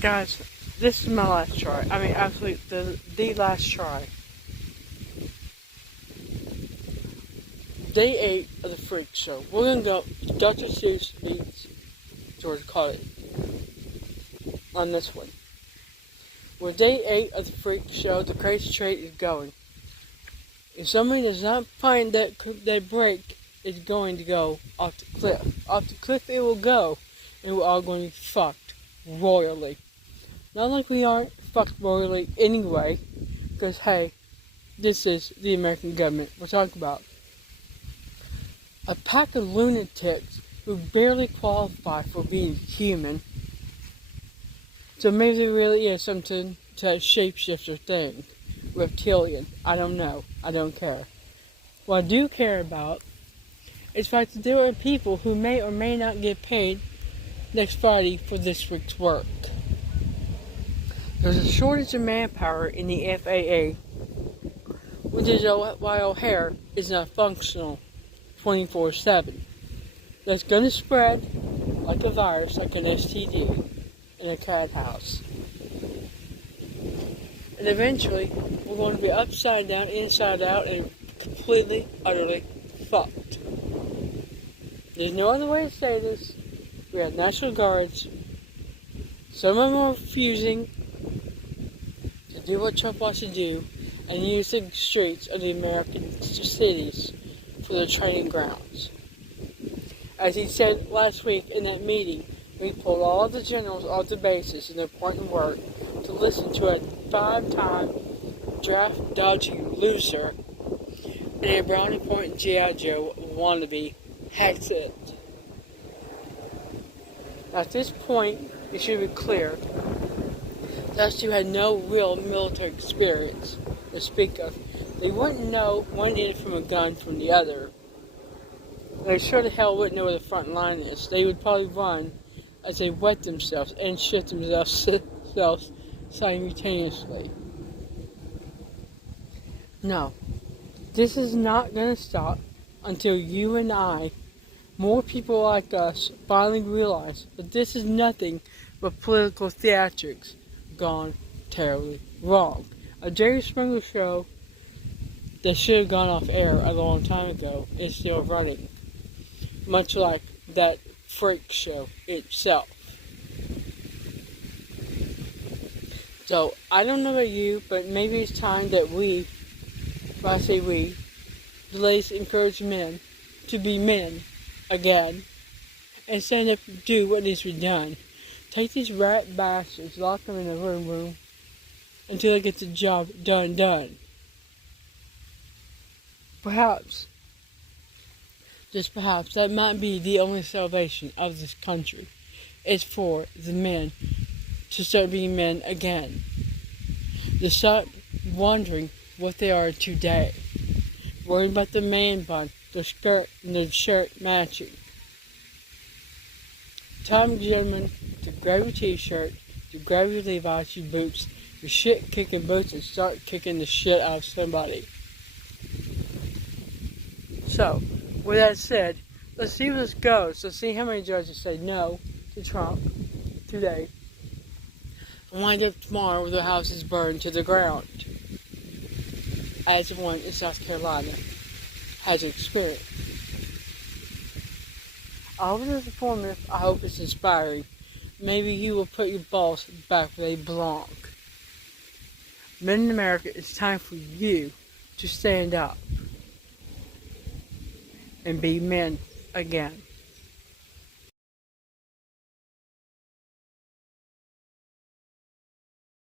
Guys, this is my last try. I mean, actually, the last try. Day 8 of the Freak Show. We're gonna go Dr. Seuss meets George Carlin on this one. With day 8 of the Freak Show, the crazy train is going. If somebody does not find that break, it's going to go off the cliff. Off the cliff it will go, and we're all going to be fucked royally. Not like we aren't fucked royally anyway, because hey, this is the American government we're talking about. A pack of lunatics who barely qualify for being human. So maybe there really is something to that shapeshifter thing. Reptilian. I don't know. I don't care. What I do care about is the fact that there are people who may or may not get paid next Friday for this week's work. There's a shortage of manpower in the FAA, which is why O'Hare is not functional 24/7. That's going to spread like a virus, like an STD, in a cat house. And eventually, we're going to be upside down, inside out, and completely, utterly fucked. There's no other way to say this. We have National Guards. Some of them are refusing to do what Trump wants to do and use the streets of the American cities for their training grounds. As he said last week in that meeting, we pulled all of the generals off the bases in their point of work to listen to a 5-time draft dodging loser and a Brownie Point G.I. Joe wannabe hacks it. At this point, it should be clear those two had no real military experience to speak of. They wouldn't know one end from a gun from the other. They sure the hell wouldn't know where the front line is. They would probably run as they wet themselves and shit themselves simultaneously. No, this is not going to stop until you and I, more people like us, finally realize that this is nothing but political theatrics gone terribly wrong. A Jerry Springer show that should have gone off air a long time ago is still running, much like that Freak Show itself. So, I don't know about you, but maybe it's time that we, when I say we, the ladies encourage men to be men again and stand up and do what needs to be done. Take these rat bastards, lock them in a room until they get the job done. Perhaps, just perhaps, that might be the only salvation of this country. It's for the men to start being men again. To stop wondering what they are today. Worrying about the man bun, the skirt, and the shirt matching. Time, gentlemen, to grab your t-shirt, to grab your Levi's, your boots, your shit-kicking boots, and start kicking the shit out of somebody. So, with that said, let's see where this goes. Let's see how many judges say no to Trump today. And wind up tomorrow where their house is burned to the ground. As one in South Carolina has experienced. I hope it's informative. I hope it's inspiring. Maybe you will put your balls back where they belong. Men in America, it's time for you to stand up and be men again.